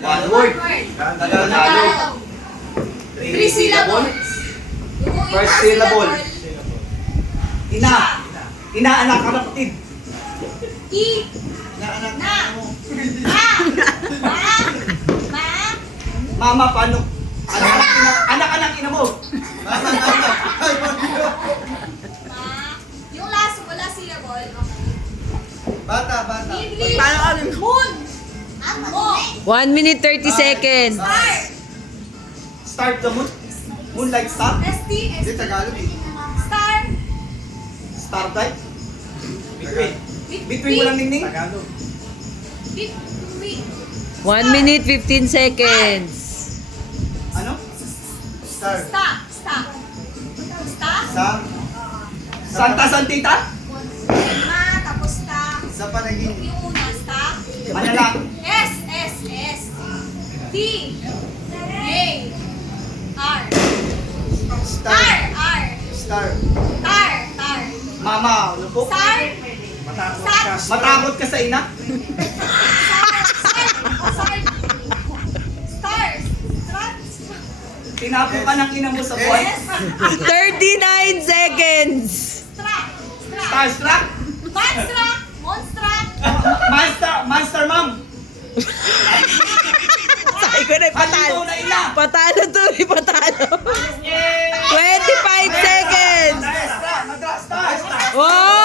One word. Tagalog. Three syllables. First syllable. Ina. Inaanak ka kapatid. I. Inaanak Na. mo. Ma. Ma. Ma. Mama, paano? Anak-anak ina mo. Ma. Yung last, wala syllable. Bata. English. Moon. Mo. 1 minute 30 seconds. Star. Start the moon. Moonlight star. ST. Hindi, Tagalog eh. Star. Star type. Between. Between Between. walang ningning. Tagalog. Between. 1 minute 15 seconds. Ano? Star. Sta. Sta. Sta. Sa. Santa Santita? Ma. Tapos sta. Sa panaginip. Yung una, sta. Manalang. S. S. S. T. A. R. Star. R. R. Star. Tar. Tar. Mama, ano po? Star. Star. Matakot ka sa ina? Stars. Tinapo ka ng ina mo sa buhay? 39 seconds. Starstruck? Monster mom? Sabi ko na patalo. Halito na ina? Patalo to, patalo. 25 seconds. Madrasta! Oh!